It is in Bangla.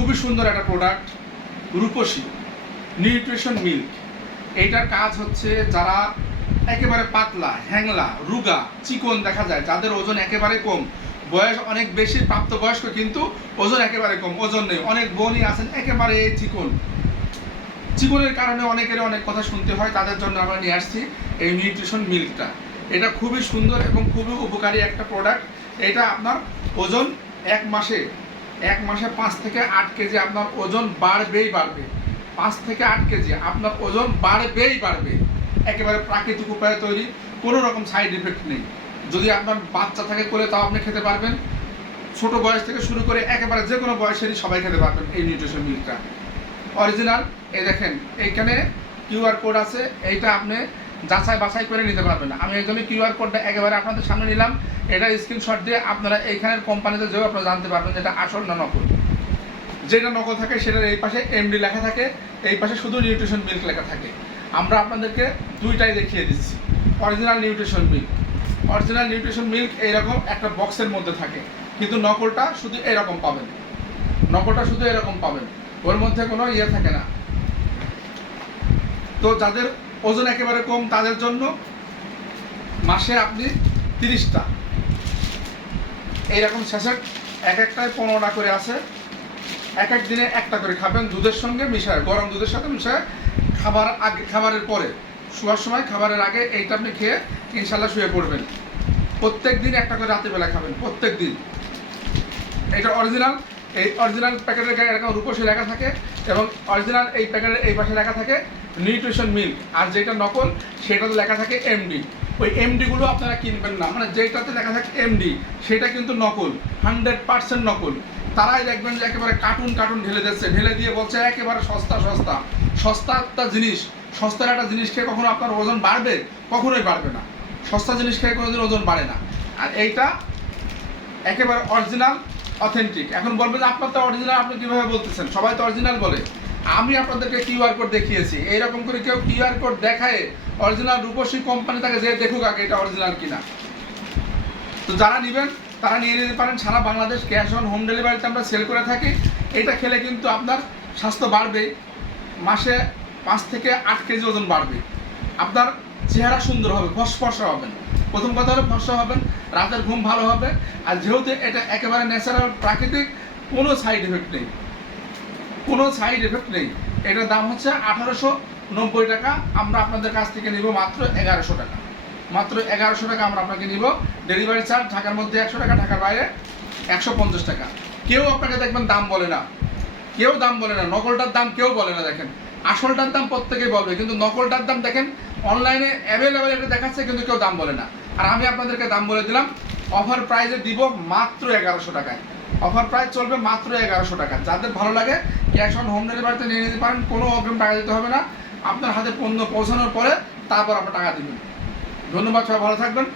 খুবই সুন্দর একটা প্রোডাক্ট, রূপসী নিউট্রিশন মিল্ক। এইটার কাজ হচ্ছে যারা একেবারে পাতলা, হ্যাংলা, রুগা, চিকন দেখা যায়, যাদের ওজন একেবারে কম, বয়স অনেক বেশি প্রাপ্তবয়স্ক কিন্তু ওজন একেবারে কম, ওজন নেই, অনেক বোনই আছেন একেবারে চিকনের কারণে অনেকের অনেক কথা শুনতে হয়, তাদের জন্য আমরা নিয়ে আসছি এই নিউট্রিশন মিল্কটা। এটা খুবই সুন্দর এবং খুবই উপকারী একটা প্রোডাক্ট। এটা আপনার ওজন এক মাসে 5 থেকে 8 কেজি আপনার ওজন বাড়বেই বাড়বে। 5 থেকে 8 কেজি আপনার ওজন বাড়বেই বাড়বে। একেবারে প্রাকৃতিক উপায়ে তৈরি, কোনো রকম সাইড এফেক্ট নেই। যদি আপনার বাচ্চা থাকে কোলে তাও আপনি খেতে পারবেন, ছোট বয়স থেকে শুরু করে একেবারে যে কোনো বয়সেরই সবাই খেতে পারবেন এই নিউট্রিশন মিল্কটা। অরিজিনাল, এই দেখেন এইখানে কিউআর কোড আছে, এইটা আপনি যাচাই বাছাই করে নিতে পারবেন। আমি এই জন্য কিউআর কোডটা একেবারে আপনাদের সামনে নিলাম, এটা স্ক্রিনশট দিয়ে আপনারা এইখানের কোম্পানিতে যেও আপনারা জানতে পারবেন যেটা আসল না নকল। যেটা নকল থাকে সেটার এই পাশে এমডি লেখা থাকে, এই পাশে শুধু নিউট্রিশন মিল্ক লেখা থাকে। আমরা আপনাদেরকে দুইটাই দেখিয়ে দিচ্ছি। অরিজিনাল নিউট্রিশন মিল্ক এইরকম একটা বক্সের মধ্যে থাকে, কিন্তু নকলটা শুধু এরকম পাবেন, ওর মধ্যে কোনো ইয়ে থাকে না। তো যাদের ওজন একেবারে কম তাদের জন্য মাসে আপনি 30টা এইরকম স্যাশেট, এক একটায় 15টা করে আছে, এক এক দিনে একটা করে খাবেন দুধের সঙ্গে মিশায়, গরম দুধের সাথে মিশায়। খাবারের পরে, শোয়ার সময়, খাবারের আগে এইটা আপনি খেয়ে ইনশাল্লাহ শুয়ে পড়বেন। প্রত্যেক দিন একটা করে রাতেরবেলা খাবেন, প্রত্যেক দিন। এটা অরিজিনাল, এই অরিজিনাল প্যাকেটের গায়ে এরকম রূপসী লেখা থাকে, এবং অরিজিনাল এই প্যাকেটের এই পাশে লেখা থাকে নিউট্রিশন মিল্ক। আর যেটা নকল সেটাতে লেখা থাকে এমডি। ওই এমডিগুলো আপনারা কিনবেন না, মানে যেটাতে লেখা থাকে এমডি সেটা কিন্তু নকল, 100% নকল। তারাই দেখবেন যে একেবারে কার্টুন ঢেলে দিয়ে বলছে একেবারে সস্তা একটা জিনিস। সস্তার একটা জিনিস খেয়ে কখনো আপনার ওজন বাড়বে? কখনোই বাড়বে না। সস্তা জিনিস খেয়ে কোনোদিন ওজন বাড়ে না। আর এইটা একেবারে অরিজিনাল, অথেন্টিক। এখন বলবেন যে আপনার তো অরিজিনাল, আপনি কীভাবে বলতেছেন? সবাই তো অরিজিনাল বলে। আমি আপনাদেরকে কিউআর কোড দেখিয়েছি, এইরকম করে কেউ কিউআর কোড দেখায় অরিজিনাল রূপসী কোম্পানি তাকে যে দেখুক আগে এটা অরিজিনাল কিনা। তো যারা নেবেন তারা নিয়ে নিতে পারেন। সারা বাংলাদেশ ক্যাশ অন হোম ডেলিভারিতে আমরা সেল করে থাকি। এটা খেলে কিন্তু আপনার স্বাস্থ্য বাড়বে, মাসে 5 থেকে 8 কেজি ওজন বাড়বে, আপনার চেহারা সুন্দর হবে, ফর্সা হবেন। প্রথম কথা হলো ফর্সা হবেন, রাতের ঘুম ভালো হবে। আর যেহেতু এটা একেবারে ন্যাচারাল, প্রাকৃতিক, কোনো সাইড এফেক্ট নেই। এটার দাম হচ্ছে 1890 টাকা। আমরা আপনাদের কাছ থেকে নিব মাত্র 1100 টাকা। মাত্র 1100 টাকা আমরা আপনাকে নিব। ডেলিভারি চার্জ ঢাকার মধ্যে 100 টাকা, ঢাকার বাইরে 150 টাকা। কেউ আপনাকে দেখবেন দাম বলে না, নকলটার দাম কেউ বলে না। দেখেন আসলটার দাম প্রত্যেকেই বলবে, কিন্তু নকলটার দাম দেখেন অনলাইনে অ্যাভেলেবেল এটা দেখাচ্ছে, কিন্তু কেউ দাম বলে না। আর আমি আপনাদেরকে দাম বলে দিলাম, অফার প্রাইসে দিব মাত্র 1100 টাকায়। অফার প্রাইস চলবে মাত্র 1100 টাকা। যাদের ভালো লাগে ক্যাশ অন হোম ডেলিভারিতে নিয়ে নিতে পারেন, কোনো অগ্রিম টাকা দিতে হবে না। আপনার হাতে পণ্য পৌঁছানোর পরে তারপর আপনার টাকা দেবেন। ধন্যবাদ, সবাই ভালো থাকবেন।